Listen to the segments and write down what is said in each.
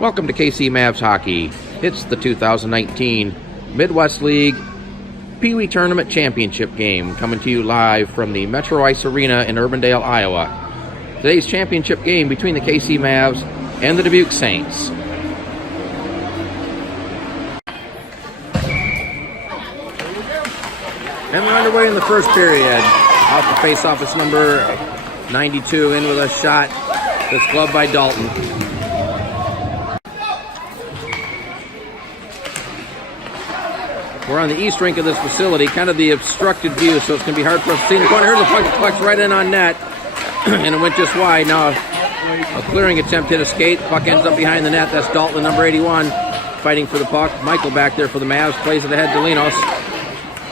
Welcome to KC Mavs Hockey. It's the 2019 Midwest League PeeWee Tournament Championship game, coming to you live from the Metro Ice Arena in Urbandale, Iowa. Today's championship game between the KC Mavs and the Dubuque Saints. And we're underway in the first period. Off the face-off, it's number 92 in with a shot that's gloved by Dalton. We're on the east rink of this facility, kind of the obstructed view, so it's going to be hard for us to see in the corner. Here's the puck that collects right in on net, and it went just wide. Now a clearing attempt hit a skate. Puck ends up behind the net. That's Dalton, number 81, fighting for the puck. Michael back there for the Mavs, plays it ahead to Linos.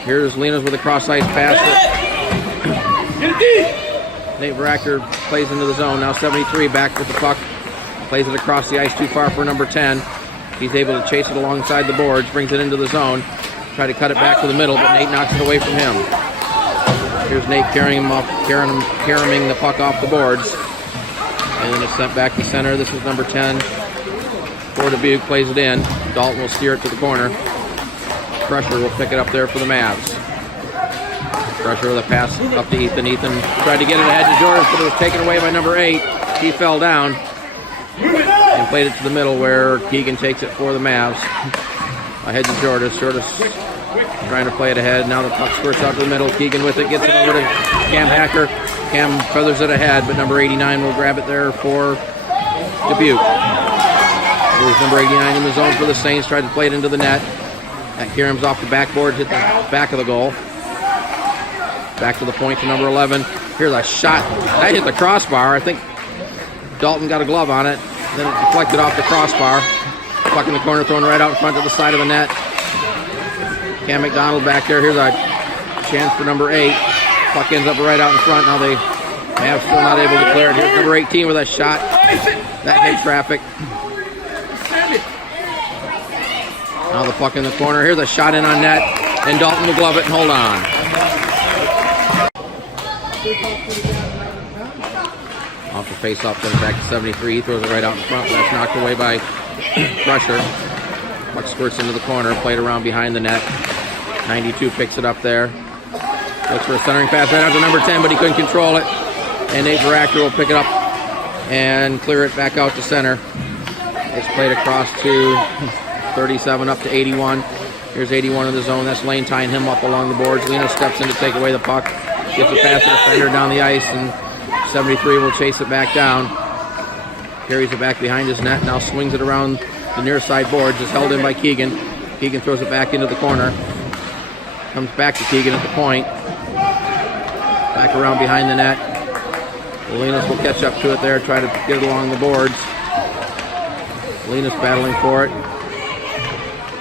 Here's Linos with a cross-ice pass. Nate Veracker plays into the zone. Now 73 back with the puck. Plays it across the ice too far for number 10. He's able to chase it alongside the boards, brings it into the zone. Try to cut it back to the middle, but Nate knocks it away from him. Here's Nate carrying the puck off the boards. And then it's sent back to center. This is number 10. For Dubuque, plays it in. Dalton will steer it to the corner. Crusher will pick it up there for the Mavs. Crusher with a pass up to Ethan. Ethan tried to get it ahead to Jordan, but it was taken away by number 8. He fell down and played it to the middle where Keegan takes it for the Mavs. Ahead to Jordan. Jordan trying to play it ahead. Now the puck squirts out to the middle. Keegan with it, gets it over to Cam Hacker. Cam feathers it ahead, but number 89 will grab it there for Dubuque. Here's number 89 in the zone for the Saints. Tried to play it into the net. That Karam's off the backboard, hit the back of the goal. Back to the point to number 11. Here's a shot. That hit the crossbar. I think Dalton got a glove on it. Then it deflected off the crossbar. Puck in the corner, thrown right out in front to the side of the net. Cam McDonald back there. Here's a chance for number 8. Puck ends up right out in front. Now they have still not able to clear it. Here's number 18 with a shot. That hit traffic. Now the puck in the corner. Here's a shot in on net. And Dalton will glove it and hold on. Off the face-off, then back to 73. He throws it right out in front. That's knocked away by Crusher. Puck squirts into the corner, played around behind the net. 92 picks it up there. Looks for a centering pass right out to number 10, but he couldn't control it. And Nate Veracker will pick it up and clear it back out to center. It's played across to 37 up to 81. Here's 81 in the zone. That's Lane tying him up along the boards. Lena steps in to take away the puck. Gets it past the defender down the ice, and 73 will chase it back down. Carries it back behind his net. Now swings it around the near side boards. Is held in by Keegan. Keegan throws it back into the corner. Comes back to Keegan at the point. Back around behind the net. Linus will catch up to it there. Try to get it along the boards. Linus battling for it.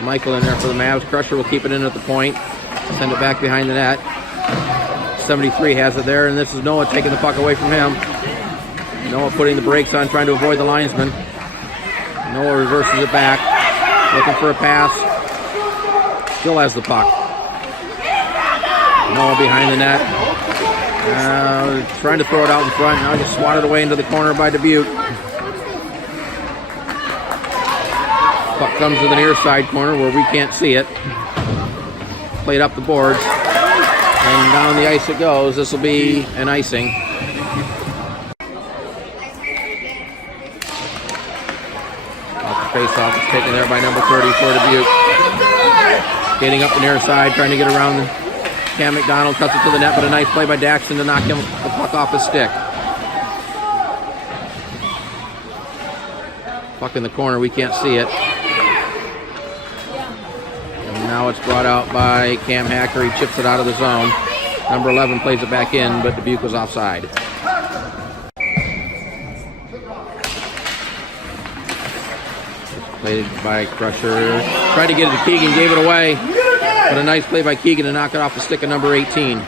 Michael in there for the Mavs. Crusher will keep it in at the point. Send it back behind the net. 73 has it there, and this is Noah taking the puck away from him. Noah putting the brakes on, trying to avoid the linesman. Noah reverses it back, looking for a pass. Still has the puck. Noah behind the net. Trying to throw it out in front. Now just swatted away into the corner by Dubuque. Puck comes to the near side corner where we can't see it. Played up the boards. And down the ice it goes. This will be an icing. Face-off is taken there by number 30 for Dubuque. Getting up the near side, trying to get around. Cam McDonald cuts it to the net, but a nice play by Daxton to knock him the puck off his stick. Puck in the corner, we can't see it. And now it's brought out by Cam Hacker. He chips it out of the zone. Number 11 plays it back in, but Dubuque was offside. Played by Crusher. Tried to get it to Keegan, gave it away. But a nice play by Keegan to knock it off the stick of number 18.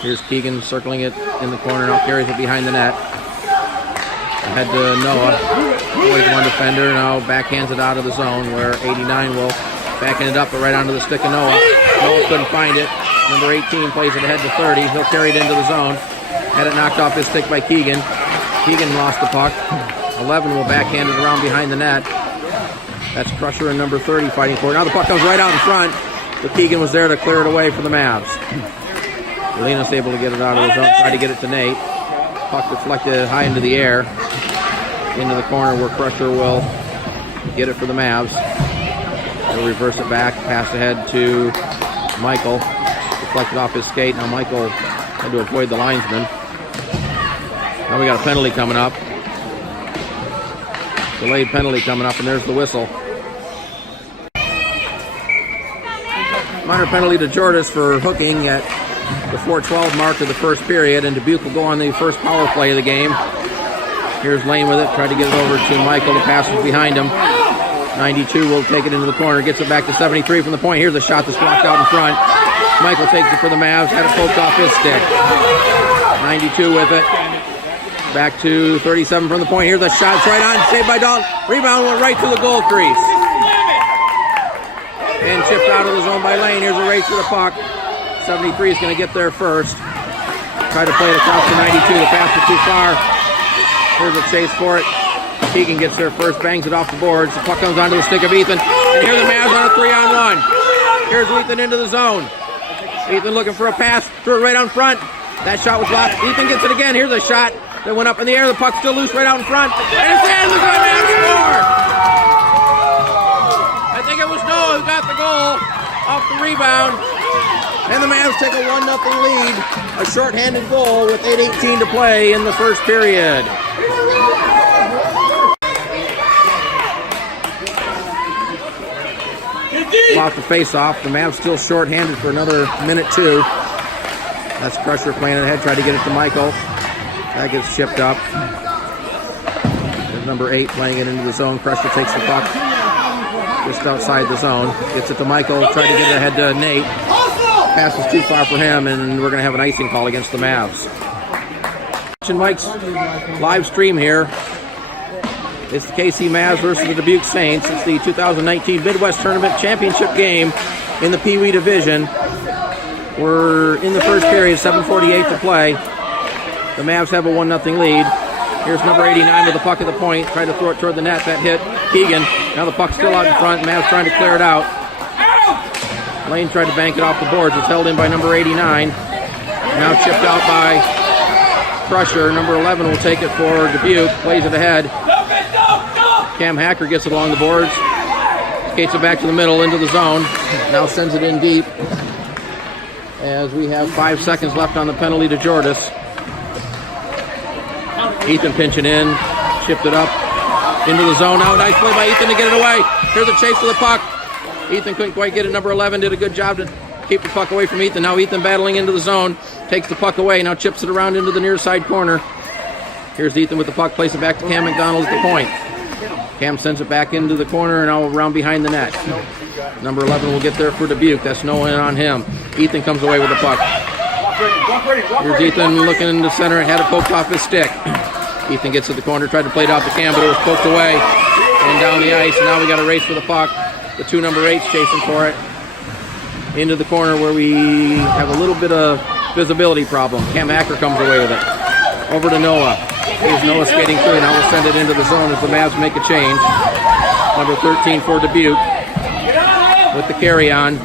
Here's Keegan circling it in the corner. Now carries it behind the net. Ahead to Noah. Avoids one defender. Now backhands it out of the zone where 89 will backhand it up but right onto the stick of Noah. Noah couldn't find it. Number 18 plays it ahead to 30. He'll carry it into the zone. Had it knocked off his stick by Keegan. Keegan lost the puck. 11 will backhand it around behind the net. That's Crusher and number 30 fighting for it. Now the puck comes right out in front, but Keegan was there to clear it away for the Mavs. Lena's able to get it out of the zone, try to get it to Nate. Puck deflected high into the air, into the corner where Crusher will get it for the Mavs. He'll reverse it back, pass ahead to Michael. Deflected off his skate. Now Michael had to avoid the linesman. Now we got a penalty coming up. Delayed penalty coming up, and there's the whistle. Minor penalty to Jordis for hooking at the 4:12 mark of the first period, and Dubuque will go on the first power play of the game. Here's Lane with it, tried to get it over to Michael. The pass was behind him. 92 will take it into the corner, gets it back to 73 from the point. Here's a shot that's blocked out in front. Michael takes it for the Mavs, had it poked off his stick. 92 with it. Back to 37 from the point. Here's a shot, it's right on, saved by Dalton. Rebound went right to the goal crease. And chipped out of the zone by Lane. Here's a race for the puck. 73 is going to get there first. Try to play it across to 92. The pass was too far. Here's a chase for it. Keegan gets there first, bangs it off the boards. The puck comes onto the stick of Ethan. And here the Mavs on a 3-on-1. Here's Ethan into the zone. Ethan looking for a pass. Threw it right out in front. That shot was blocked. Ethan gets it again. Here's a shot that went up in the air. The puck's still loose right out in front. And it's in. Look at the Mavs score. I think it was Noah who got the goal off the rebound. And the Mavs take a 1-0 lead. A shorthanded goal with 8:18 to play in the first period. Off the face-off. The Mavs still shorthanded for another minute, too. That's Crusher playing it ahead, tried to get it to Michael. That gets chipped up. There's number 8 playing it into the zone. Crusher takes the puck just outside the zone. Gets it to Michael, tried to get it ahead to Nate. Pass is too far for him, and we're going to have an icing call against the Mavs. Watching Mike's live stream here. It's the KC Mavs versus the Dubuque Saints. It's the 2019 Midwest Tournament Championship game in the PeeWee division. We're in the first period, 7:48 to play. The Mavs have a 1-0 lead. Here's number 89 with the puck at the point. Tried to throw it toward the net. That hit Keegan. Now the puck's still out in front. Mavs trying to clear it out. Lane tried to bank it off the boards. It's held in by number 89. Now chipped out by Crusher. Number 11 will take it for Dubuque. Plays it ahead. Cam Hacker gets it along the boards. Skates it back to the middle into the zone. Now sends it in deep. As we have 5 seconds left on the penalty to Jordis. Ethan pinching in. Chipped it up into the zone. Now a nice play by Ethan to get it away. Here's a chase for the puck. Ethan couldn't quite get it. Number 11 did a good job to keep the puck away from Ethan. Now Ethan battling into the zone. Takes the puck away. Now chips it around into the near side corner. Here's Ethan with the puck. Plays it back to Cam McDonald at the point. Cam sends it back into the corner and now around behind the net. Number 11 will get there for Dubuque. That's no one on him. Ethan comes away with the puck. Here's Ethan looking in the center and had it poked off his stick. Ethan gets to the corner, tried to play it out to Cam, but it was poked away and down the ice. And now we got a race for the puck. The 2 number 8s chasing for it. Into the corner where we have a little bit of visibility problem. Cam Hacker comes away with it. Over to Noah. Here's Noah skating through. Now we'll send it into the zone as the Mavs make a change. Number 13 for Dubuque with the carry on.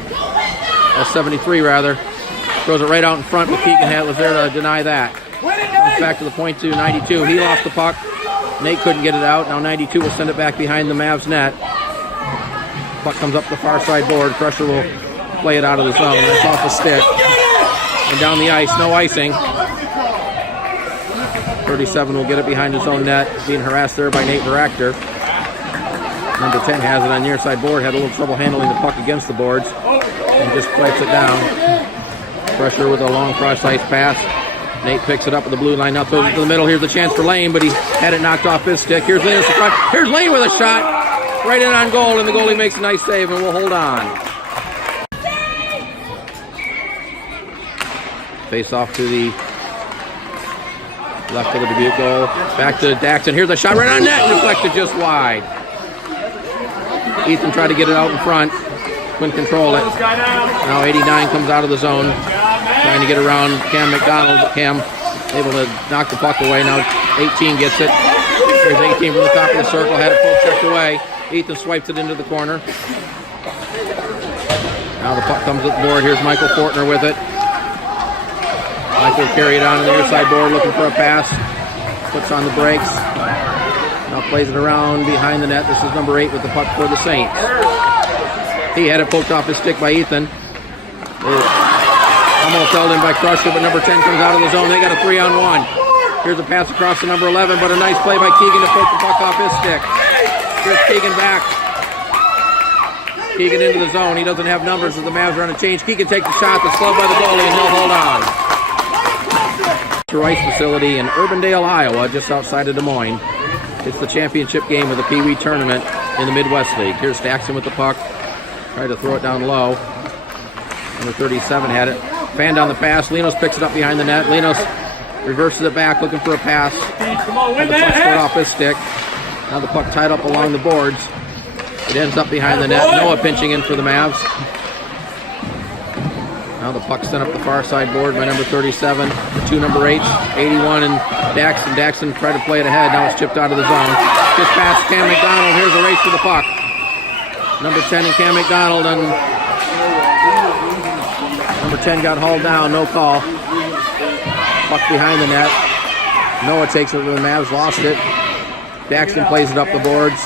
73 rather. Throws it right out in front, but Keegan was there to deny that. Comes back to the point to 92. He lost the puck. Nate couldn't get it out. Now 92 will send it back behind the Mavs net. Puck comes up the far side board. Crusher will play it out of the zone. That's off the stick. And down the ice. No icing. 37 will get it behind his own net. Being harassed there by Nate Baractor. Number 10 has it on the near side board. Had a little trouble handling the puck against the boards. And just swipes it down. Crusher with a long cross ice pass. Nate picks it up at the blue line. Now throws it to the middle. Here's a chance for Lane, but he had it knocked off his stick. Here's Lane. Here's Lane with a shot. Right in on goal, and the goalie makes a nice save, and we'll hold on. Face off to the left of the Dubuque goal. Back to Daxton. Here's a shot right on net. Deflected just wide. Ethan tried to get it out in front. Couldn't control it. Now 89 comes out of the zone. Trying to get around Cam McDonald. Cam able to knock the puck away. Now 18 gets it. Here's 18 from the top of the circle, had it full checked away. Ethan swipes it into the corner. Now the puck comes to the board. Here's Michael Fortner with it. Michael carry it on the near side board, looking for a pass. Puts on the brakes. Now plays it around behind the net. This is number 8 with the puck for the Saints. He had it poked off his stick by Ethan. Almost held in by Crusher, but number 10 comes out of the zone. They got a 3-on-1. Here's a pass across to number 11, but a nice play by Keegan to poke the puck off his stick. Here's Keegan back. Keegan into the zone. He doesn't have numbers as the Mavs are on a change. Keegan takes the shot that's slowed by the goalie, and he'll hold on. Rice facility in Urbandale, Iowa, just outside of Des Moines. It's the championship game of the PeeWee tournament in the Midwest League. Here's Staxton with the puck. Tried to throw it down low. Number 37 had it. Fanned on the pass. Linos picks it up behind the net. Linos reverses it back, looking for a pass. And the puck scored off his stick. Now the puck tied up along the boards. It ends up behind the net. Noah pinching in for the Mavs. Now the puck sent up the far side board by number 37. The two number 8s, 81 and Daxton. Daxton tried to play it ahead. Now it's chipped out of the zone. Just past Cam McDonald. Here's a race for the puck. Number 10 and Cam McDonald, and number 10 got hauled down. No call. Puck behind the net. Noah takes it to the Mavs. Lost it. Daxton plays it up the boards.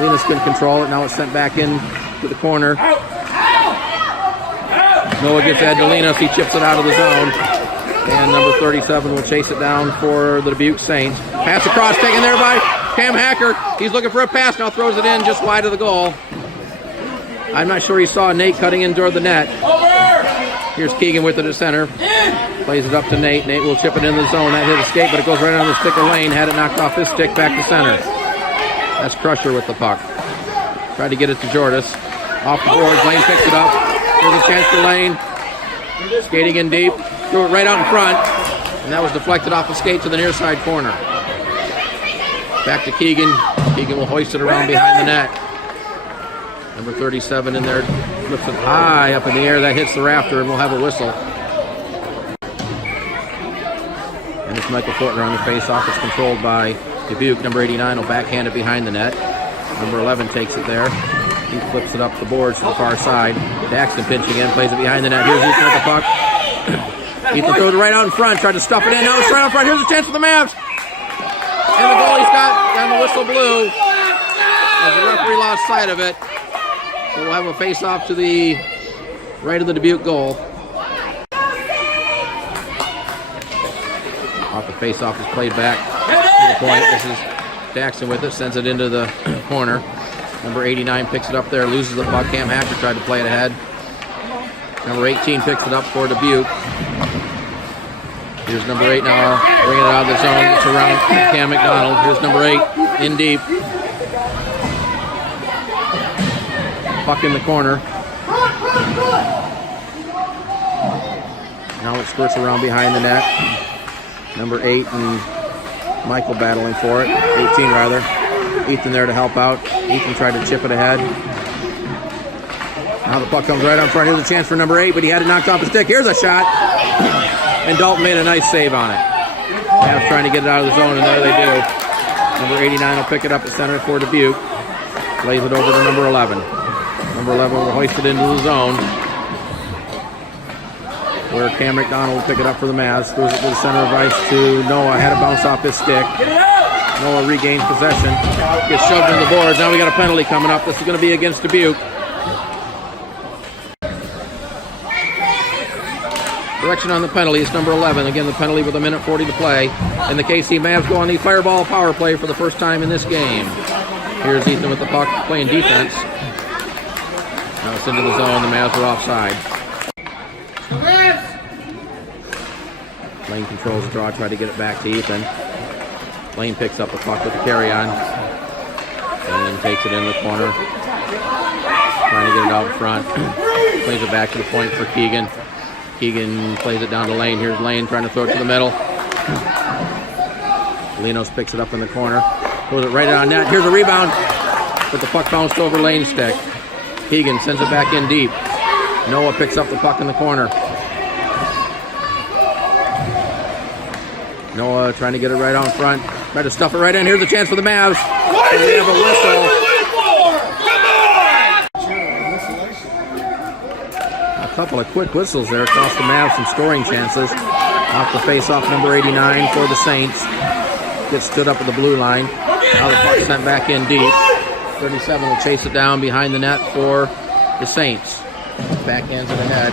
Linus couldn't control it. Now it's sent back in to the corner. Noah gets ahead to Linus. He chips it out of the zone. And number 37 will chase it down for the Dubuque Saints. Pass across taken there by Cam Hacker. He's looking for a pass. Now throws it in just wide of the goal. I'm not sure he saw Nate cutting in toward the net. Here's Keegan with it at center. Plays it up to Nate. Nate will chip it in the zone. That hit escape, but it goes right on the stick of Lane. Had it knocked off his stick back to center. That's Crusher with the puck. Tried to get it to Jordis. Off the boards. Lane picks it up. Here's a chance for Lane. Skating in deep. Threw it right out in front. And that was deflected off the skate to the near side corner. Back to Keegan. Keegan will hoist it around behind the net. Number 37 in there. Lifts it high up in the air. That hits the rafter and we'll have a whistle. And it's Michael Fortner on the face-off. It's controlled by Dubuque. Number 89 will backhand it behind the net. Number 11 takes it there. He flips it up the boards to the far side. Daxton pinching in, plays it behind the net. Here's Ethan with the puck. Ethan throws it right out in front, tried to stuff it in. Now it's right out in front. Here's a chance for the Mavs. And the goalie's got, and the whistle blew. As the referee lost sight of it. So we'll have a face-off to the right of the Dubuque goal. Off the face-off is played back to the point. This is Daxton with it, sends it into the corner. Number 89 picks it up there, loses the puck. Cam Hacker tried to play it ahead. Number 18 picks it up for Dubuque. Here's number 8 now, bringing it out of the zone. It's around Cam McDonald. Here's number 8 in deep. Puck in the corner. Now it squirts around behind the net. Number 8 and Michael battling for it. 18 rather. Ethan there to help out. Ethan tried to chip it ahead. Now the puck comes right up front. Here's a chance for number 8, but he had it knocked off the stick. Here's a shot. And Dalton made a nice save on it. Mavs trying to get it out of the zone, and there they do. Number 89 will pick it up at center for Dubuque. Lays it over to number 11. Number 11 will hoist it into the zone, where Cam McDonald will pick it up for the Mavs. Throws it to the center of ice to Noah. Had it bounce off his stick. Noah regains possession. Gets shoved in the boards. Now we got a penalty coming up. This is going to be against Dubuque. Direction on the penalty is number 11. Again, the penalty with 1:40 to play. And the KC Mavs go on the fireball power play for the first time in this game. Here's Ethan with the puck playing defense. Now it's into the zone. The Mavs are offside. Lane controls the draw. Tried to get it back to Ethan. Lane picks up the puck with the carry-on. And then takes it in the corner. Trying to get it out in front. Plays it back to the point for Keegan. Keegan plays it down to Lane. Here's Lane trying to throw it to the middle. Linos picks it up in the corner. Throws it right on net. Here's a rebound. But the puck bounced over Lane's stick. Keegan sends it back in deep. Noah picks up the puck in the corner. Noah trying to get it right out in front. Try to stuff it right in. Here's a chance for the Mavs. And they have a whistle. A couple of quick whistles there cost the Mavs some scoring chances. Off the face-off, number 89 for the Saints. Gets stood up at the blue line. Now the puck sent back in deep. 37 will chase it down behind the net for the Saints. Backhands in the net.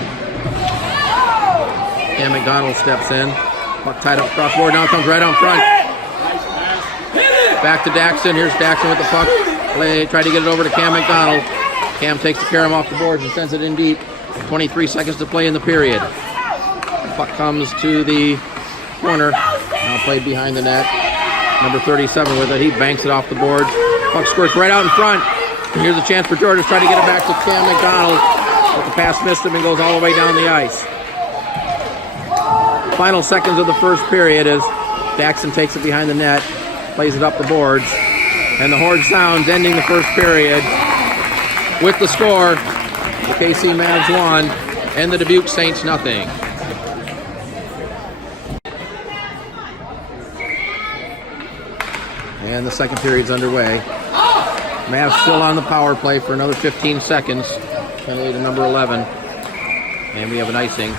Cam McDonald steps in. Puck tied up across board. Now comes right out front. Back to Daxton. Here's Daxton with the puck. Tried to get it over to Cam McDonald. Cam takes the carom off the boards and sends it in deep. 23 seconds to play in the period. The puck comes to the corner. Now played behind the net. Number 37 with it. He banks it off the boards. Puck squirts right out in front. Here's a chance for George to try to get it back to Cam McDonald. But the pass missed him and goes all the way down the ice. Final seconds of the first period as Daxton takes it behind the net, plays it up the boards, and the horn sounds ending the first period with the score. The KC Mavs 1 and the Dubuque Saints nothing. And the second period's underway. Mavs still on the power play for another 15 seconds. Penalty to number 11. And we have an icing.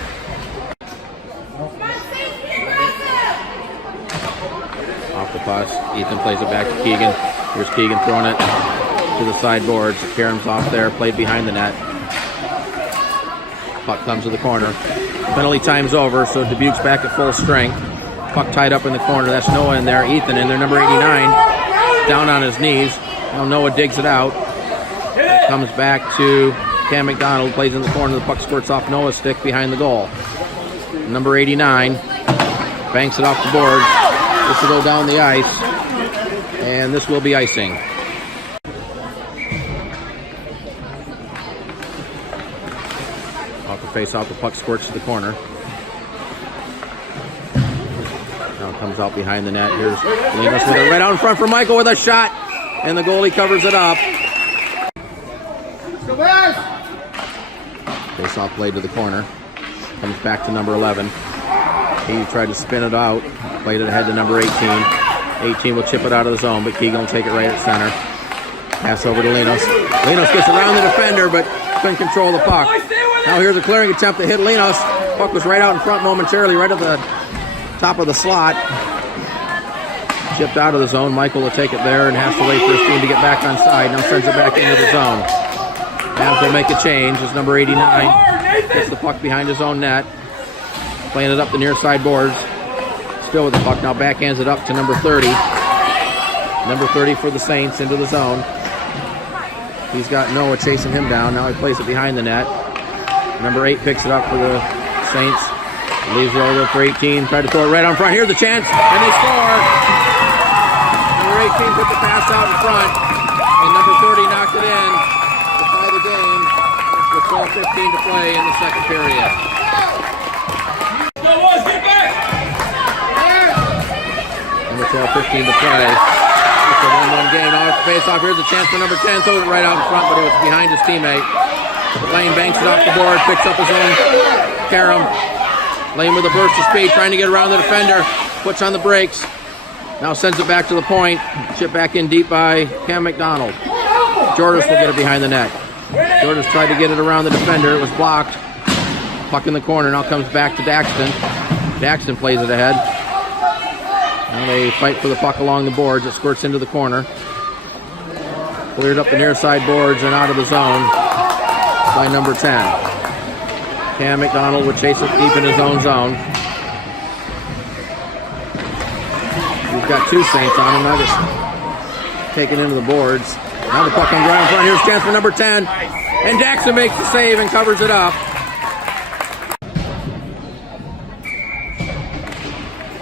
Off the pass. Ethan plays it back to Keegan. Here's Keegan throwing it to the sideboards. The caroms off there. Played behind the net. Puck comes to the corner. Penalty time's over, so Dubuque's back at full strength. Puck tied up in the corner. That's Noah in there. Ethan in there. Number 89 down on his knees. Now Noah digs it out. It comes back to Cam McDonald. Plays in the corner. The puck squirts off Noah's stick behind the goal. Number 89 banks it off the board. This will go down the ice. And this will be icing. Off the face-off, the puck squirts to the corner. Now it comes out behind the net. Here's Linus with it right out in front for Michael with a shot. And the goalie covers it up. Face-off played to the corner. Comes back to number 11. He tried to spin it out. Played it ahead to number 18. 18 will chip it out of the zone, but Keegan will take it right at center. Pass over to Linus. Linus gets around the defender, but couldn't control the puck. Now here's a clearing attempt to hit Linus. Puck was right out in front momentarily, right at the top of the slot. Chipped out of the zone. Michael will take it there and has to wait for his team to get back on side. Now sends it back into the zone. Mavs will make a change as number 89 gets the puck behind his own net. Playing it up the near side boards. Still with the puck. Now backhands it up to number 30. Number 30 for the Saints into the zone. He's got Noah chasing him down. Now he plays it behind the net. Number 8 picks it up for the Saints. Leaves it over for 18. Tried to throw it right on front. Here's the chance. And they score. Number 18 put the pass out in front. And number 30 knocked it in to tie the game with 12:15 to play in the second period. Number 12:15 to play. It's a 1-1 game. Now it's the face-off. Here's a chance for number 10. Throws it right out in front, but it was behind his teammate. Lane banks it off the board. Picks up his own carom. Lane with a burst of speed, trying to get around the defender. Puts on the brakes. Now sends it back to the point. Chip back in deep by Cam McDonald. Jordis will get it behind the net. Jordis tried to get it around the defender. It was blocked. Puck in the corner. Now comes back to Daxton. Daxton plays it ahead. Now they fight for the puck along the boards. It squirts into the corner. Cleared up the near side boards and out of the zone by number 10. Cam McDonald would chase it deep in his own zone. He's got two Saints on him. Now just taken into the boards. Now the puck comes right in front. Here's a chance for number 10. And Daxton makes the save and covers it up.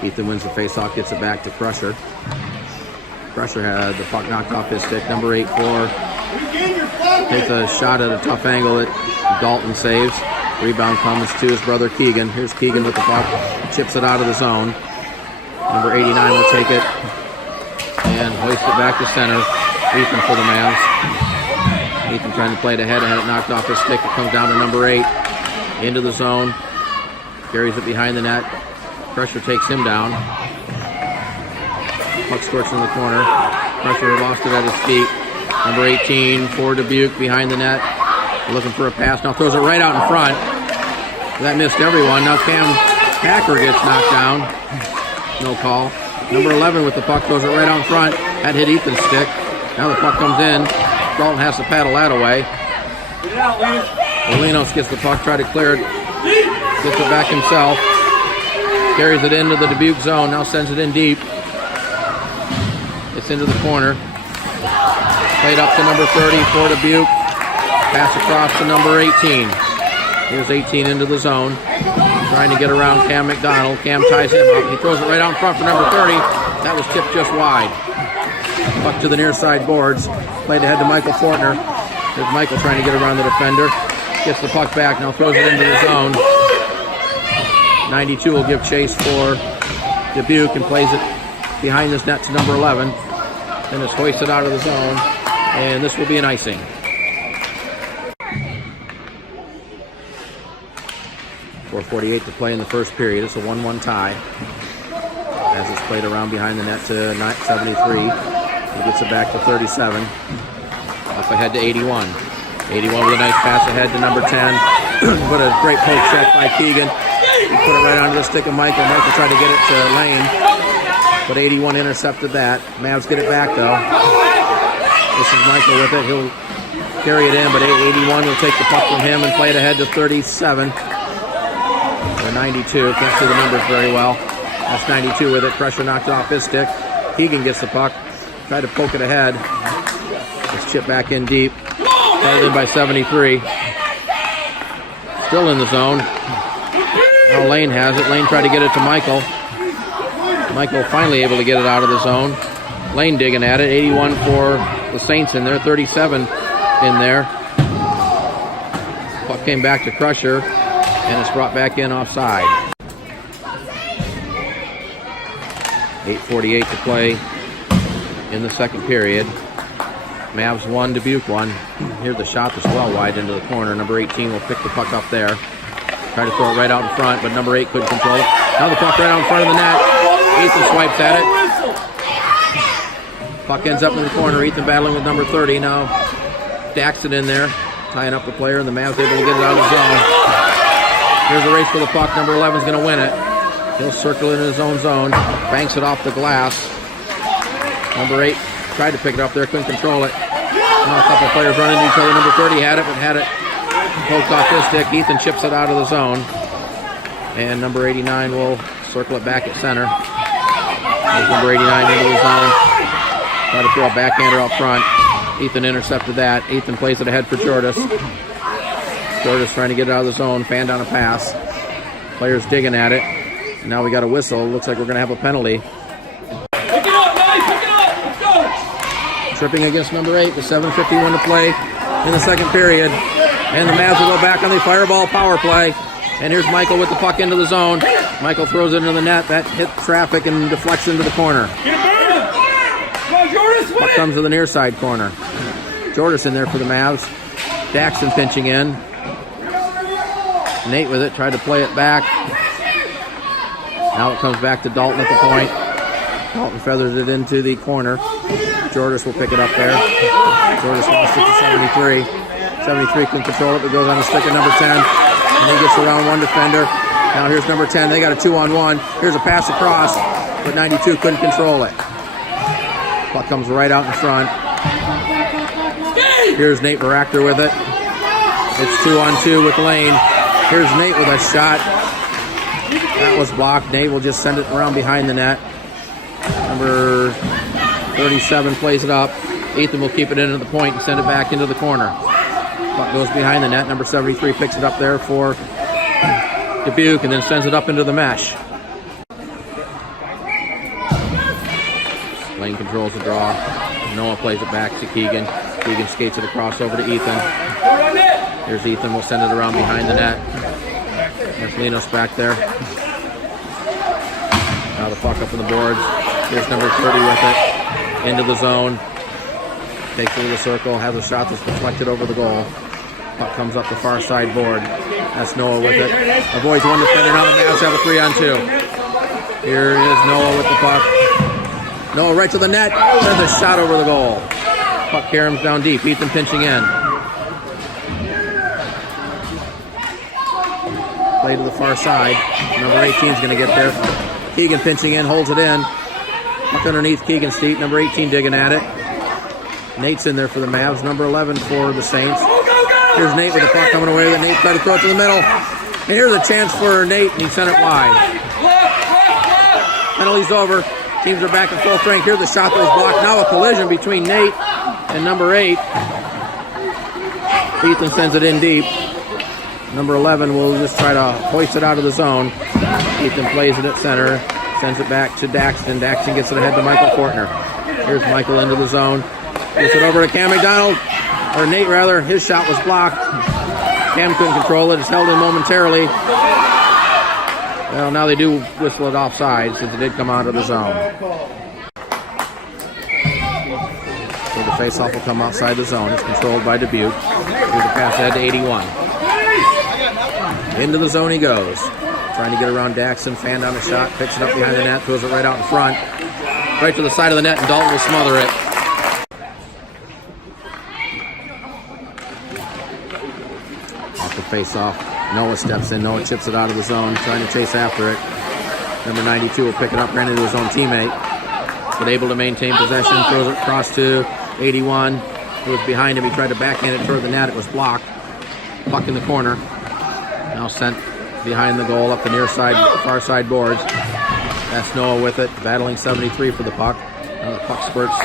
Ethan wins the faceoff, gets it back to Crusher. Crusher had the puck knocked off his stick. Number 8 takes a shot at a tough angle that Dalton saves. Rebound comes to his brother Keegan. Here's Keegan with the puck. Chips it out of the zone. Number 89 will take it and hoist it back to center. Ethan for the Mavs. Ethan trying to play it ahead and had it knocked off his stick. It comes down to number 8. Into the zone. Carries it behind the net. Crusher takes him down. Puck squirts in the corner. Pressure lost it at his feet. Number 18 for Dubuque behind the net. Looking for a pass. Now throws it right out in front. That missed everyone. Now Cam Packer gets knocked down. No call. Number 11 with the puck throws it right out in front. That hit Ethan's stick. Now the puck comes in. Dalton has to paddle that away. Linos gets the puck, try to clear it. Gets it back himself. Carries it into the Dubuque zone. Now sends it in deep. It's into the corner. Played up to number 30 for Dubuque. Pass across to number 18. Here's 18 into the zone. Trying to get around Cam McDonald. Cam ties him up. He throws it right out in front for number 30. That was tipped just wide. Puck to the near side boards. Played ahead to Michael Fortner. There's Michael trying to get around the defender. Gets the puck back. Now throws it into the zone. 92 will give chase for Dubuque and plays it behind this net to number 11. Then it's hoisted out of the zone. And this will be an icing. 4:48 to play in the first period. It's a 1-1 tie. As it's played around behind the net to 73. He gets it back to 37. Up ahead to 81. 81 with a nice pass ahead to number 10. What a great poke check by Keegan. He put it right onto the stick of Michael. Michael tried to get it to Lane. But 81 intercepted that. Mavs get it back though. This is Michael with it. He'll carry it in, but 81 will take the puck from him and play it ahead to 37. Or 92. Can't see the numbers very well. That's 92 with it. Pressure knocked off his stick. Keegan gets the puck. Tried to poke it ahead. It's chipped back in deep. Held in by 73. Still in the zone. Now Lane has it. Lane tried to get it to Michael. Michael finally able to get it out of the zone. Lane digging at it. 81 for the Saints in there. 37 in there. Puck came back to Crusher. And it's brought back in offside. 8:48 to play in the second period. Mavs 1, Dubuque 1. Here's the shot that's well wide into the corner. Number 18 will pick the puck up there. Try to throw it right out in front, but number 8 couldn't control it. Now the puck right out in front of the net. Ethan swipes at it. Puck ends up in the corner. Ethan battling with number 30 now. Daxton in there, tying up the player, and the Mavs able to get it out of the zone. Here's a race for the puck. Number 11 is going to win it. He'll circle it in his own zone. Banks it off the glass. Number 8 tried to pick it up there. Couldn't control it. Now a couple players running into each other. Number 30 had it, but had it poked off his stick. Ethan chips it out of the zone. And number 89 will circle it back at center. There's number 89 into the zone. Try to throw a backhander out front. Ethan intercepted that. Ethan plays it ahead for Jordis. Jordis trying to get it out of the zone. Fanned on a pass. Players digging at it. And now we got a whistle. Looks like we're going to have a penalty. Pick it up, Mike! Pick it up! Let's go! Tripping against number 8 with 7:51 to play in the second period. And the Mavs will go back on the fireball power play. And here's Michael with the puck into the zone. Michael throws it into the net. That hit traffic and deflects into the corner. Puck comes to the near side corner. Jordis in there for the Mavs. Daxton pinching in. Nate with it, tried to play it back. Now it comes back to Dalton at the point. Dalton feathers it into the corner. Jordis will pick it up there. Jordis lost it to 73. 73 can control it, but goes on the stick of number 10. And he gets around one defender. Now here's number 10. They got a 2-on-1. Here's a pass across, but 92 couldn't control it. Puck comes right out in front. Here's Nate Baractor with it. It's 2-on-2 with Lane. Here's Nate with a shot. That was blocked. Nate will just send it around behind the net. Number 37 plays it up. Ethan will keep it into the point and send it back into the corner. Puck goes behind the net. Number 73 picks it up there for Dubuque and then sends it up into the mesh. Lane controls the draw. Noah plays it back to Keegan. Keegan skates it across over to Ethan. Here's Ethan. We'll send it around behind the net. There's Linos back there. Now the puck up on the boards. Here's number 30 with it. Into the zone. Takes it to the circle. Has a shot that's deflected over the goal. Puck comes up the far side board. That's Noah with it. Avoids one defender. Now the Mavs have a 3-on-2. Here is Noah with the puck. Noah right to the net. Sends a shot over the goal. Puck caroms down deep. Ethan pinching in. Play to the far side. Number 18 is going to get there. Keegan pinching in, holds it in. Puck underneath Keegan's feet. Number 18 digging at it. Nate's in there for the Mavs. Number 11 for the Saints. Here's Nate with the puck coming away with it. Nate tried to throw it to the middle. And here's a chance for Nate, and he sent it wide. Penalty's over. Teams are back in full strength. Here's the shot that was blocked. Now a collision between Nate and number 8. Ethan sends it in deep. Number 11 will just try to hoist it out of the zone. Ethan plays it at center. Sends it back to Daxton. Daxton gets it ahead to Michael Fortner. Here's Michael into the zone. Gets it over to Cam McDonald. Or Nate, rather. His shot was blocked. Cam couldn't control it. It's held in momentarily. Well, now they do whistle it offside since it did come out of the zone. So the faceoff will come outside the zone. It's controlled by Dubuque. Here's the pass ahead to 81. Into the zone he goes. Trying to get around Daxton. Fan down the shot. Picks it up behind the net. Throws it right out in front. Right to the side of the net, and Dalton will smother it. Off the face-off. Noah steps in. Noah chips it out of the zone, trying to chase after it. Number 92 will pick it up, ran into his own teammate. But able to maintain possession. Throws it across to 81. It was behind him. He tried to backhand it toward the net. It was blocked. Puck in the corner. Now sent behind the goal up the near side, far side boards. That's Noah with it, battling 73 for the puck. Now the puck spurts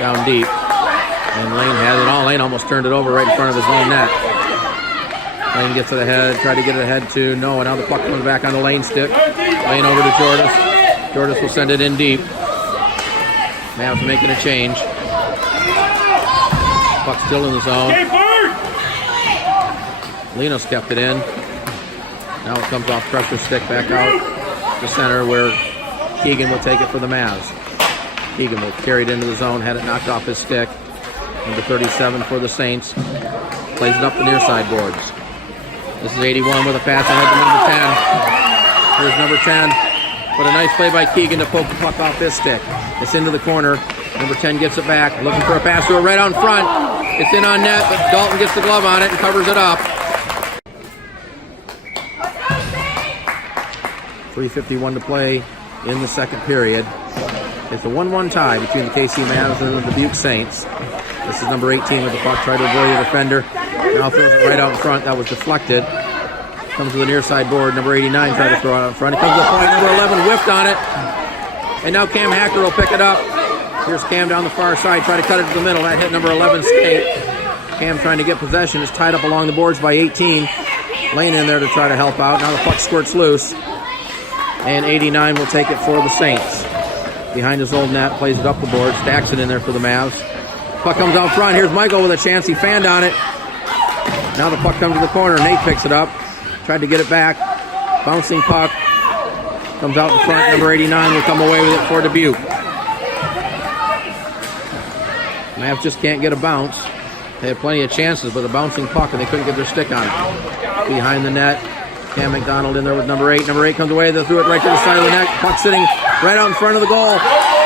down deep. And Lane has it all. Lane almost turned it over right in front of his own net. Lane gets it ahead, tried to get it ahead to Noah. Now the puck comes back on the Lane stick. Lane over to Jordis. Jordis will send it in deep. Mavs making a change. Puck still in the zone. Linos kept it in. Now it comes off pressure stick back out to center where Keegan will take it for the Mavs. Keegan will carry it into the zone, had it knocked off his stick. Number 37 for the Saints. Plays it up the near side boards. This is 81 with a pass ahead to number 10. Here's number 10. But a nice play by Keegan to poke the puck off his stick. It's into the corner. Number 10 gets it back. Looking for a pass to it right out in front. It's in on net, but Dalton gets the glove on it and covers it up. 3:51 to play in the second period. It's a 1-1 tie between the KC Mavs and the Dubuque Saints. This is number 18 with the puck, tried to avoid the defender. Now throws it right out in front. That was deflected. Comes to the near side board. Number 89 tried to throw it out in front. It comes to the point. Number 11 whiffed on it. And now Cam Hacker will pick it up. Here's Cam down the far side. Try to cut it to the middle. That hit number 11's skate. Cam trying to get possession. Is tied up along the boards by 18. Lane in there to try to help out. Now the puck squirts loose. And 89 will take it for the Saints. Behind his old net, plays it up the board. Stacks it in there for the Mavs. Puck comes out front. Here's Michael with a chance. He fanned on it. Now the puck comes to the corner. Nate picks it up. Tried to get it back. Bouncing puck. Comes out in front. Number 89 will come away with it for Dubuque. Mavs just can't get a bounce. They had plenty of chances, but a bouncing puck, and they couldn't get their stick on it. Behind the net. Cam McDonald in there with number 8. Number 8 comes away. They threw it right to the side of the net. Puck sitting right out in front of the goal.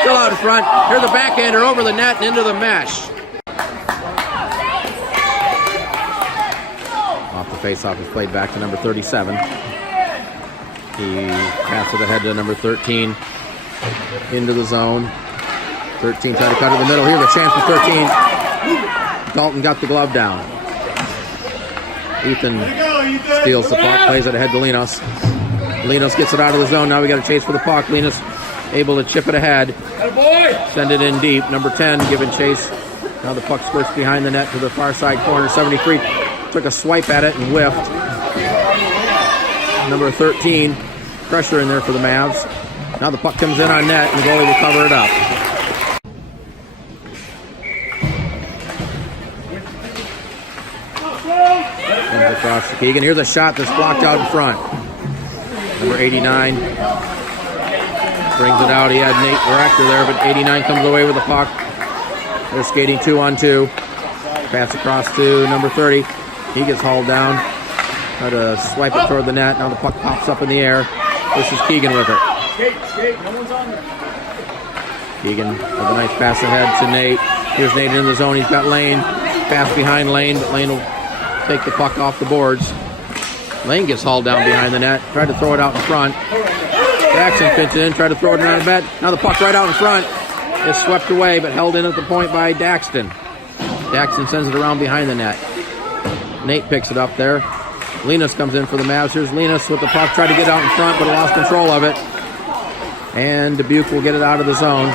Still out in front. Here's the backhander over the net and into the mesh. Off the faceoff is played back to number 37. He passes it ahead to number 13 into the zone. 13 tried to cut it in the middle. Here's a chance for 13. Dalton got the glove down. Ethan steals the puck, plays it ahead to Linos. Linos gets it out of the zone. Now we got to chase for the puck. Linos able to chip it ahead. Send it in deep. Number 10 giving chase. Now the puck squirts behind the net to the far side corner. 73 took a swipe at it and whiffed. Number 13, pressure in there for the Mavs. Now the puck comes in on net and the goalie will cover it up. Across to Keegan. Here's a shot that's blocked out in front. Number 89 brings it out. He had Nate Rector there, but 89 comes away with the puck. They're skating 2-on-2. Pass across to number 30. He gets hauled down. Try to swipe it toward the net. Now the puck pops up in the air. This is Keegan with it. Keegan with a nice pass ahead to Nate. Here's Nate in the zone. He's got Lane. Pass behind Lane, but Lane will take the puck off the boards. Lane gets hauled down behind the net. Tried to throw it out in front. Jackson pinches in, tried to throw it around the net. Now the puck right out in front. It's swept away, but held in at the point by Daxton. Daxton sends it around behind the net. Nate picks it up there. Linus comes in for the Mavs. Here's Linus with the puck. Tried to get out in front, but lost control of it. And Dubuque will get it out of the zone.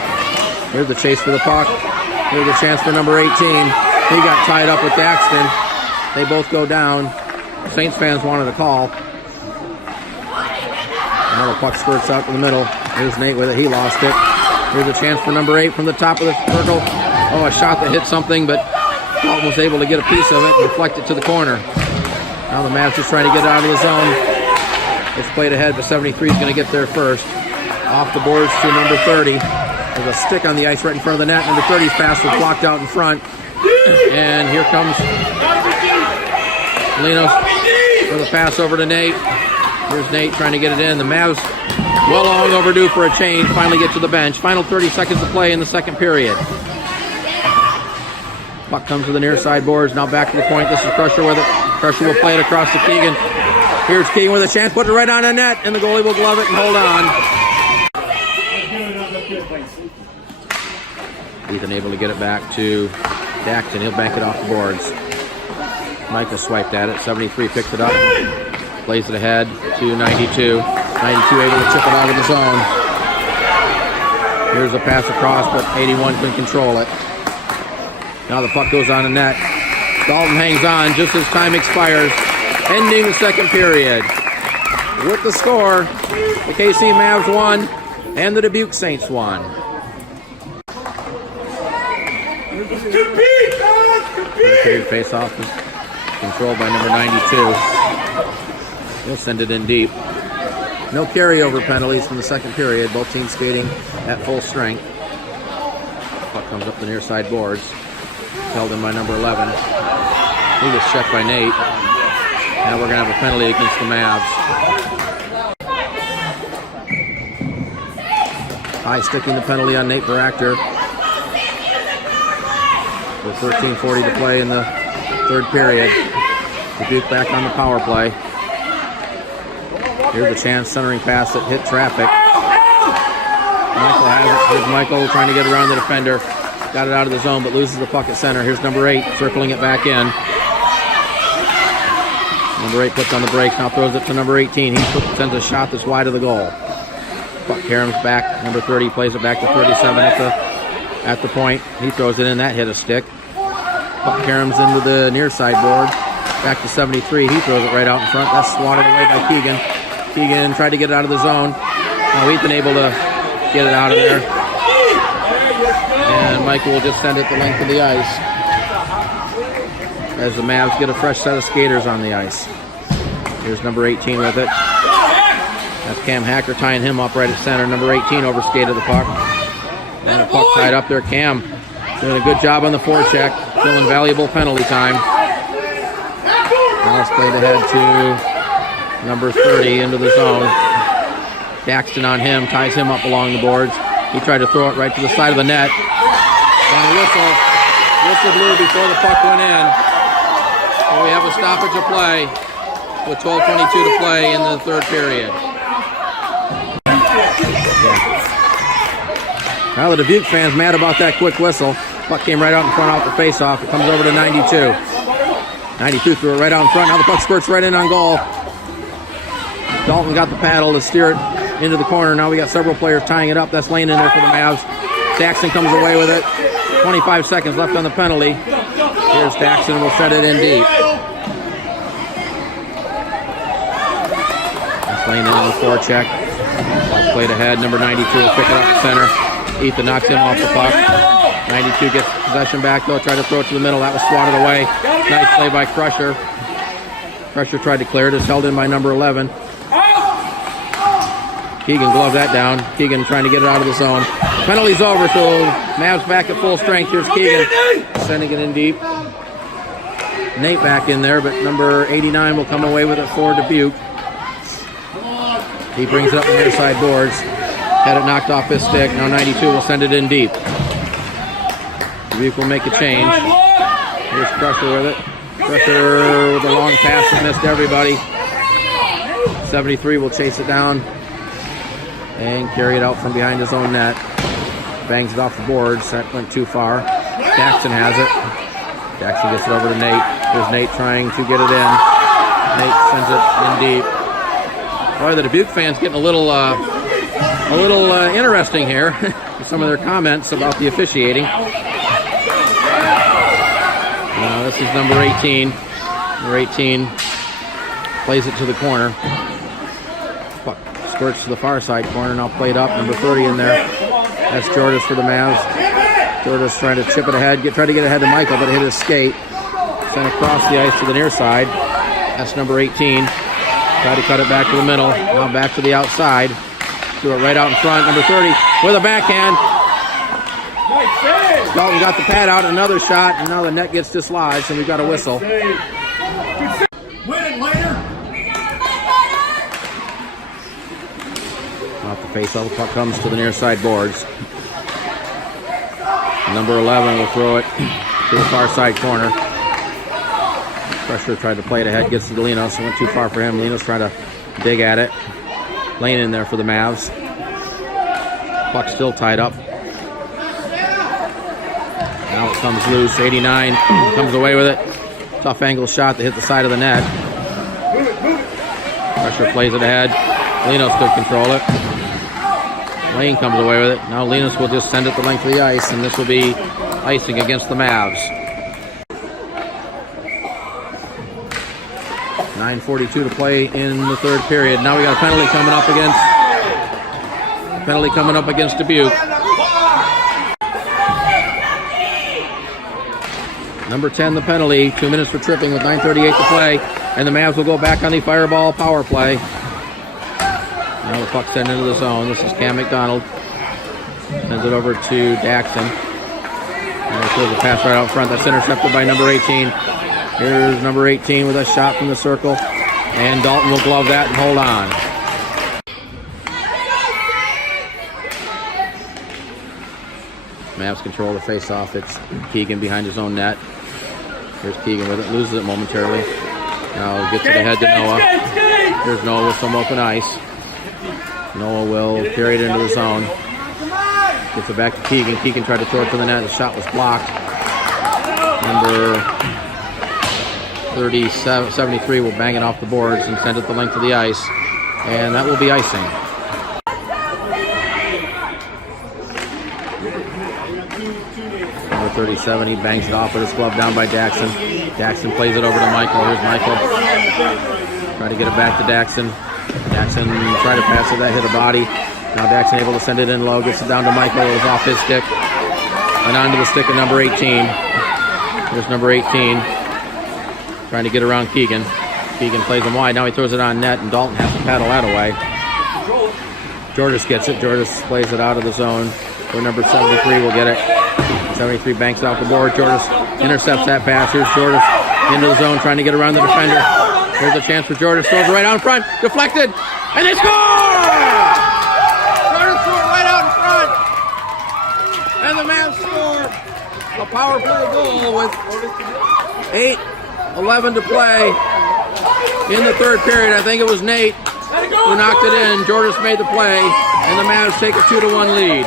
Here's the chase for the puck. Here's the chance for number 18. He got tied up with Daxton. They both go down. Saints fans wanted a call. Now the puck skirts out to the middle. Here's Nate with it. He lost it. Here's a chance for number 8 from the top of the circle. Oh, a shot that hit something, but Dalton was able to get a piece of it and deflect it to the corner. Now the Mavs just trying to get it out of the zone. It's played ahead, but 73 is going to get there first. Off the boards to number 30. There's a stick on the ice right in front of the net. Number 30's pass was blocked out in front. And here comes Linos for the pass over to Nate. Here's Nate trying to get it in. The Mavs well long overdue for a change. Finally get to the bench. Final 30 seconds to play in the second period. Puck comes to the near side boards. Now back to the point. This is Crusher with it. Crusher will play it across to Keegan. Here's Keegan with a chance. Put it right on the net. And the goalie will glove it and hold on. Ethan able to get it back to Daxton. He'll bank it off the boards. Micah swiped at it. 73 picks it up. Plays it ahead to 92. 92 able to chip it out of the zone. Here's a pass across, but 81 can control it. Now the puck goes on the net. Dalton hangs on just as time expires, ending the second period. With the score, the KC Mavs won and the Dubuque Saints won. Third face-off is controlled by number 92. He'll send it in deep. No carryover penalties from the second period. Both teams skating at full strength. Puck comes up the near side boards. Held in by number 11. He gets checked by Nate. Now we're going to have a penalty against the Mavs. High sticking the penalty on Nate Baractor. With 13:40 to play in the third period. Dubuque back on the power play. Here's the chance, centering pass that hit traffic. Michael has it. Here's Michael trying to get around the defender. Got it out of the zone, but loses the puck at center. Here's number 8, circling it back in. Number 8 puts on the brakes, now throws it to number 18. He sends a shot that's wide of the goal. Puck caroms back. Number 30 plays it back to 37 at the point. He throws it in. That hit a stick. Puck caroms into the near side board. Back to 73. He throws it right out in front. That's swatted away by Keegan. Keegan tried to get it out of the zone. Now he's been able to get it out of there. And Michael will just send it the length of the ice. As the Mavs get a fresh set of skaters on the ice. Here's number 18 with it. That's Cam Hacker tying him up right at center. Number 18 overskated the puck. And the puck tied up there. Cam doing a good job on the forecheck. Still invaluable penalty time. Now it's played ahead to number 30 into the zone. Daxton on him, ties him up along the boards. He tried to throw it right to the side of the net. And a whistle blew before the puck went in. So we have a stoppage of play with 12:22 to play in the third period. Now the Dubuque fans mad about that quick whistle. Puck came right out in front off the face-off. It comes over to 92. 92 threw it right out in front. Now the puck squirts right in on goal. Dalton got the paddle to steer it into the corner. Now we got several players tying it up. That's laying in there for the Mavs. Daxton comes away with it. 25 seconds left on the penalty. Here's Daxton. Will set it in deep. That's laying in on the forecheck. Ball played ahead. Number 92 will pick it up at center. Ethan knocks him off the puck. 92 gets possession back, though. Tried to throw it to the middle. That was swatted away. Nice play by Crusher. Crusher tried to clear it. It's held in by number 11. Keegan gloved that down. Keegan trying to get it out of the zone. Penalty's over, so Mavs back at full strength. Here's Keegan sending it in deep. Nate back in there, but number 89 will come away with it for Dubuque. He brings it up the near side boards. Had it knocked off his stick. Now 92 will send it in deep. Dubuque will make a change. Here's Crusher with it. Crusher with a long pass that missed everybody. 73 will chase it down and carry it out from behind his own net. Bangs it off the boards. That went too far. Jackson has it. Jackson gets it over to Nate. Here's Nate trying to get it in. Nate sends it in deep. Boy, the Dubuque fans getting a little interesting here with some of their comments about the officiating. This is number 18. Number 18 plays it to the corner. Puck squirts to the far side corner. Now played up. Number 30 in there. That's Jordis for the Mavs. Jordis trying to chip it ahead. Try to get ahead to Michael, but it hit his skate. Sent across the ice to the near side. That's number 18. Try to cut it back to the middle. Now back to the outside. Do it right out in front. Number 30 with a backhand. Dalton got the pad out. Another shot, and now the net gets dislodged, and we've got a whistle. Win it later. Off the face-off, the puck comes to the near side boards. Number 11 will throw it to the far side corner. Crusher tried to play it ahead, gets to Linos. It went too far for him. Linos trying to dig at it. Lane in there for the Mavs. Puck still tied up. Now it comes loose. 89 comes away with it. Tough angle shot that hit the side of the net. Crusher plays it ahead. Linos could control it. Lane comes away with it. Now Linos will just send it the length of the ice, and this will be icing against the Mavs. 9:42 to play in the third period. Now we got a penalty coming up against Dubuque. Number 10, the penalty. 2 minutes for tripping with 9:38 to play, and the Mavs will go back on the Fireball power play. Now the puck sent into the zone. This is Cam McDonald. Sends it over to Daxton. And throws the pass right out front. That's intercepted by number 18. Here's number 18 with a shot from the circle. And Dalton will glove that and hold on. Mavs control the face-off. It's Keegan behind his own net. Here's Keegan with it. Loses it momentarily. Now gets it ahead to Noah. Here's Noah with some open ice. Noah will carry it into the zone. Gets it back to Keegan. Keegan tried to throw it to the net. The shot was blocked. Number 73 will bang it off the boards and send it the length of the ice. And that will be icing. Number 37, he bangs it off with his glove down by Daxton. Daxton plays it over to Michael. Here's Michael. Try to get it back to Daxton. Daxton tried to pass it, that hit a body. Now Daxton able to send it in low, gets it down to Michael. It was off his stick. And onto the stick of number 18. Here's number 18. Trying to get around Keegan. Keegan plays him wide. Now he throws it on net, and Dalton has to paddle that away. Jordis gets it. Jordis plays it out of the zone. Where number 73 will get it. 73 banks it off the board. Jordis intercepts that pass. Here's Jordis into the zone, trying to get around the defender. Here's a chance for Jordis. Throws it right out in front. Deflected. And they score! Jordis threw it right out in front. And the Mavs score a power play goal with 8:11 to play in the third period. I think it was Nate who knocked it in. Jordis made the play, and the Mavs take a 2-1 lead.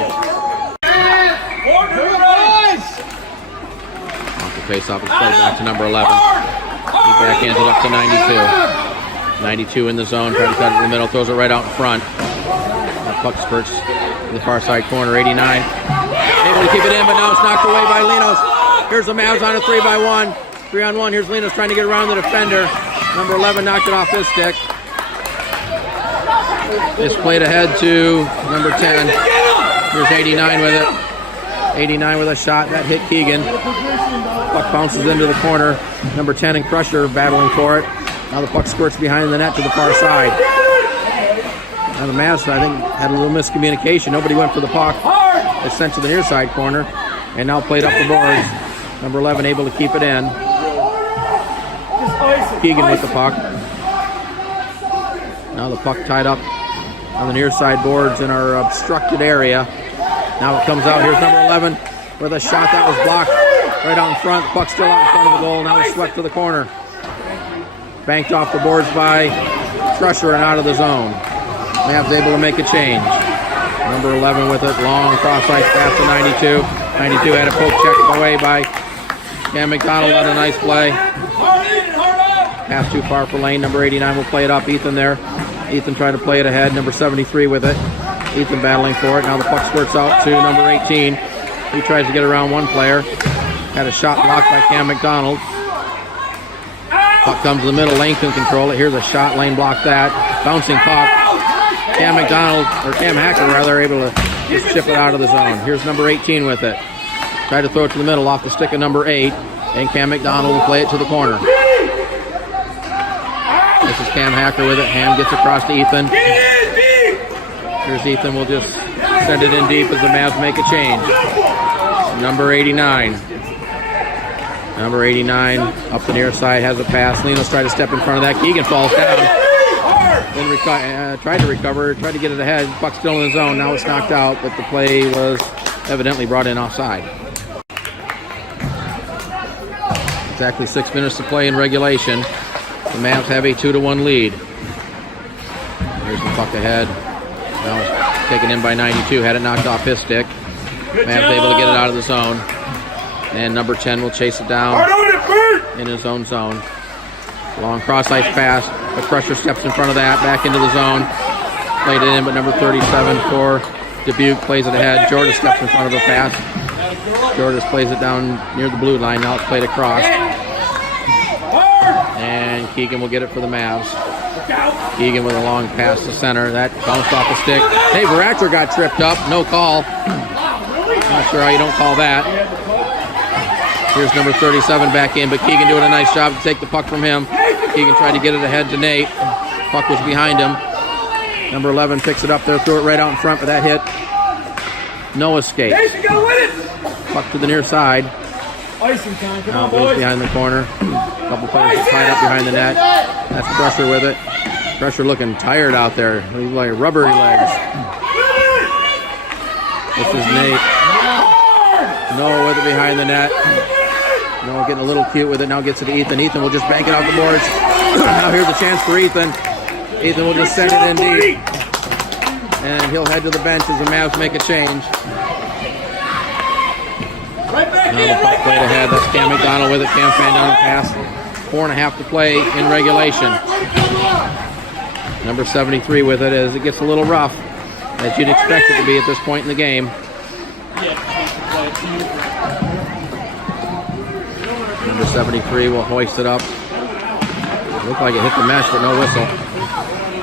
Off the face-off, it's played back to number 11. He backhands it up to 92. 92 in the zone, trying to cut it in the middle, throws it right out in front. That puck spurts to the far side corner. 89 able to keep it in, but now it's knocked away by Linos. Here's the Mavs on a 3-by-1. 3-on-1. Here's Linos trying to get around the defender. Number 11 knocked it off his stick. It's played ahead to number 10. Here's 89 with it. 89 with a shot. That hit Keegan. Puck bounces into the corner. Number 10 and Crusher battling for it. Now the puck squirts behind the net to the far side. Now the Mavs, I think, had a little miscommunication. Nobody went for the puck. It's sent to the near side corner. And now played up the boards. Number 11 able to keep it in. Keegan with the puck. Now the puck tied up on the near side boards in our obstructed area. Now it comes out. Here's number 11 with a shot that was blocked right out in front. Puck still out in front of the goal. Now it's swept to the corner. Banked off the boards by Crusher and out of the zone. Mavs able to make a change. Number 11 with it. Long cross-ice pass to 92. 92 had a poke check away by Cam McDonald on a nice play. Pass too far for Lane. Number 89 will play it up. Ethan there. Ethan trying to play it ahead. Number 73 with it. Ethan battling for it. Now the puck squirts out to number 18. He tries to get around one player. Had a shot blocked by Cam McDonald. Puck comes to the middle. Lane can control it. Here's a shot. Lane blocked that. Bouncing puck. Cam McDonald, or Cam Hacker rather, able to just chip it out of the zone. Here's number 18 with it. Tried to throw it to the middle off the stick of number 8. And Cam McDonald will play it to the corner. This is Cam Hacker with it. Ham gets across to Ethan. Here's Ethan. Will just send it in deep as the Mavs make a change. Number 89. Number 89 up the near side has a pass. Lino's trying to step in front of that. Keegan falls down. Then tried to recover, tried to get it ahead. Puck still in the zone. Now it's knocked out, but the play was evidently brought in offside. Exactly 6 minutes to play in regulation. The Mavs have a 2-1 lead. Here's the puck ahead. Now it's taken in by 92. Had it knocked off his stick. Mavs able to get it out of the zone. And number 10 will chase it down in his own zone. Long cross-ice pass. The Crusher steps in front of that. Back into the zone. Played it in, but number 37 for Dubuque plays it ahead. Jordan steps in front of a pass. Jordan plays it down near the blue line. Now it's played across. And Keegan will get it for the Mavs. Keegan with a long pass to center. That bounced off the stick. Hey, Barachter got tripped up. No call. Not sure how you don't call that. Here's number 37 back in, but Keegan doing a nice job to take the puck from him. Keegan tried to get it ahead to Nate. Puck was behind him. Number 11 picks it up there, threw it right out in front for that hit. No escape. Puck to the near side. Now goes behind the corner. A couple players are tied up behind the net. That's Crusher with it. Crusher looking tired out there. He's like rubbery legs. This is Nate. Noah with it behind the net. Noah getting a little cute with it. Now gets it to Ethan. Ethan will just bank it off the boards. Now here's a chance for Ethan. Ethan will just send it in deep. And he'll head to the bench as the Mavs make a change. Now the puck played ahead. That's Cam McDonald with it. Cam fan down the pass. 4.5 to play in regulation. Number 73 with it as it gets a little rough, as you'd expect it to be at this point in the game. Number 73 will hoist it up. Looked like it hit the mesh, but no whistle.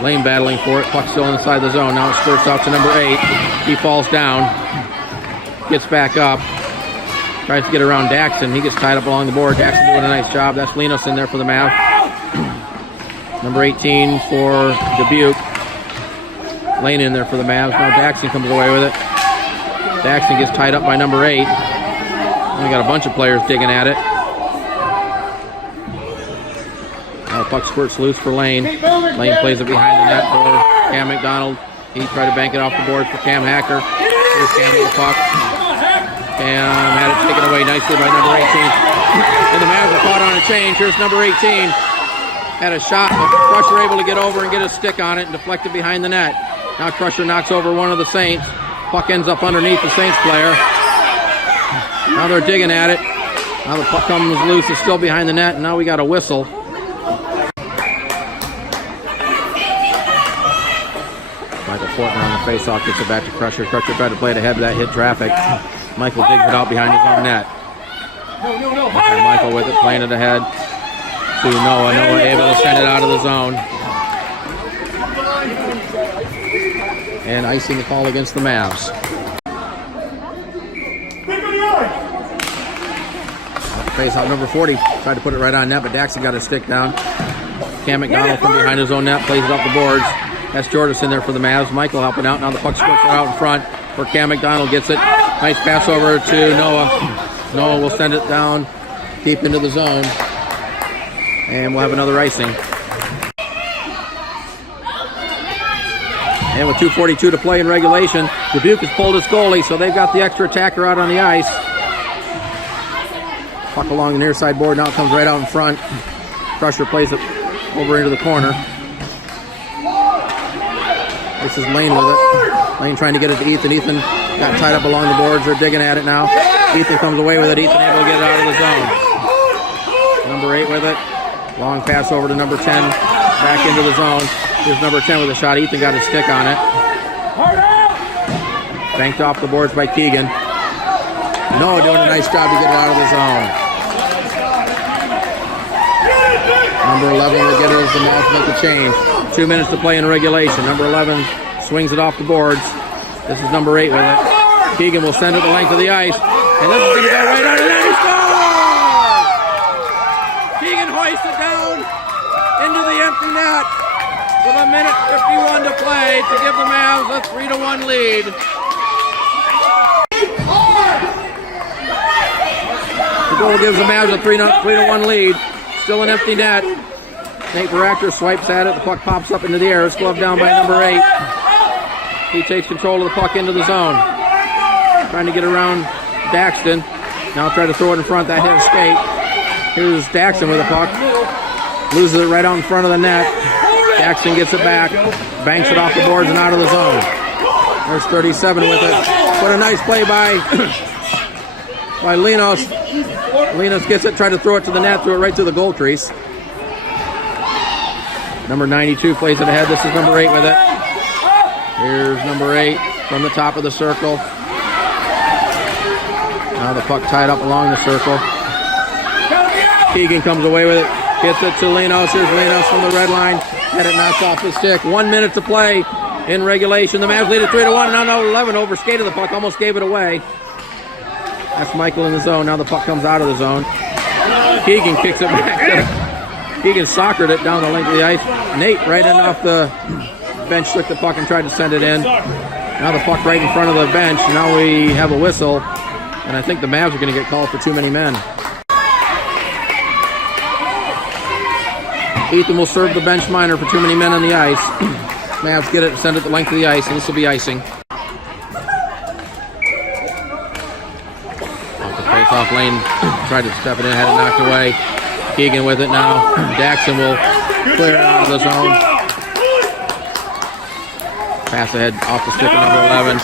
Lane battling for it. Puck still inside the zone. Now it squirts out to number 8. He falls down. Gets back up. Tries to get around Daxon. He gets tied up along the board. Daxon doing a nice job. That's Linos in there for the Mavs. Number 18 for Dubuque. Lane in there for the Mavs. Now Daxon comes away with it. Daxon gets tied up by number 8. We got a bunch of players digging at it. Now the puck squirts loose for Lane. Lane plays it behind the net for Cam McDonald. He tried to bank it off the boards for Cam Hacker. Here's Cam with the puck. Cam had it taken away nicely by number 18. And the Mavs are caught on a change. Here's number 18. Had a shot, but Crusher able to get over and get a stick on it and deflect it behind the net. Now Crusher knocks over one of the Saints. Puck ends up underneath the Saints player. Now they're digging at it. Now the puck comes loose. It's still behind the net, and now we got a whistle. Michael Fortner on the faceoff gets it back to Crusher. Crusher tried to play it ahead, but that hit traffic. Michael digs it out behind his own net. Michael with it, playing it ahead to Noah. Noah able to send it out of the zone. And icing the call against the Mavs. Face out number 40. Tried to put it right on net, but Daxon got his stick down. Cam McDonald from behind his own net plays it off the boards. That's Jordis in there for the Mavs. Michael helping out. Now the puck squirts out in front where Cam McDonald gets it. Nice pass over to Noah. Noah will send it down deep into the zone. And we'll have another icing. And with 2:42 to play in regulation, Dubuque has pulled his goalie, so they've got the extra attacker out on the ice. Puck along the near side board, now it comes right out in front. Crusher plays it over into the corner. This is Lane with it. Lane trying to get it to Ethan. Ethan got tied up along the boards. They're digging at it now. Ethan comes away with it. Ethan able to get it out of the zone. Number 8 with it. Long pass over to number 10. Back into the zone. Here's number 10 with a shot. Ethan got his stick on it. Banked off the boards by Keegan. Noah doing a nice job to get it out of the zone. Number 11 will get it as the Mavs make a change. 2 minutes to play in regulation. Number 11 swings it off the boards. This is number 8 with it. Keegan will send it the length of the ice. And this is going to go right under that. He scores! Keegan hoists it down into the empty net with a minute 51 to play to give the Mavs a 3-1 lead. The goal gives the Mavs a 3-1 lead. Still an empty net. Nate Baractor swipes at it. The puck pops up into the air. It's gloved down by number 8. He takes control of the puck into the zone. Trying to get around Daxton. Now try to throw it in front. That hit a skate. Here's Daxton with the puck. Loses it right out in front of the net. Daxton gets it back. Banks it off the boards and out of the zone. There's 37 with it. What a nice play by Linos. Linos gets it. Tried to throw it to the net. Threw it right through the goal crease. Number 92 plays it ahead. This is number 8 with it. Here's number 8 from the top of the circle. Now the puck tied up along the circle. Keegan comes away with it. Gets it to Linos. Here's Linos from the red line. Had it knocked off the stick. 1 minute to play in regulation. The Mavs lead it 3-1. Now 11 overskated the puck. Almost gave it away. That's Michael in the zone. Now the puck comes out of the zone. Keegan kicks it back. Keegan soccered it down the length of the ice. Nate right in off the bench took the puck and tried to send it in. Now the puck right in front of the bench. Now we have a whistle. And I think the Mavs are going to get called for too many men. Ethan will serve the bench minor for too many men on the ice. Mavs get it, send it the length of the ice, and this will be icing. Off the face-off lane, tried to step it in, had it knocked away. Keegan with it now. Daxton will clear it out of the zone. Pass ahead off the stick of number 11.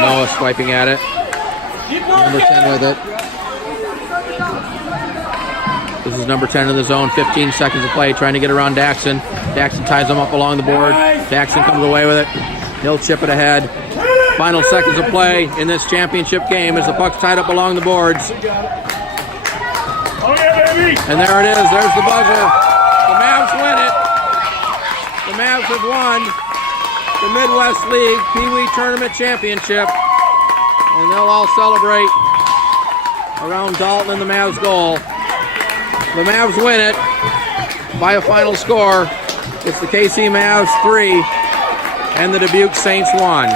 Noah swiping at it. Number 10 with it. This is number 10 in the zone. 15 seconds of play, trying to get around Daxton. Daxton ties him up along the board. Daxton comes away with it. He'll chip it ahead. Final seconds of play in this championship game as the puck's tied up along the boards. And there it is. There's the buzzer. The Mavs win it. The Mavs have won the Midwest League PeeWee Tournament Championship. And they'll all celebrate around Dalton and the Mavs goal. The Mavs win it by a final score. It's the KC Mavs 3 and the Dubuque Saints 1.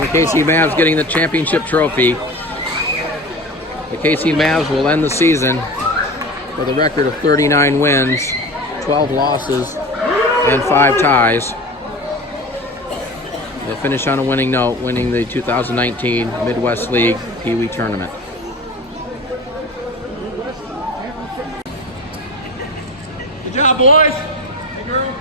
The KC Mavs getting the championship trophy. The KC Mavs will end the season with a record of 39 wins, 12 losses, and 5 ties. They'll finish on a winning note, winning the 2019 Midwest League PeeWee Tournament. Good job, boys. Hey, girl.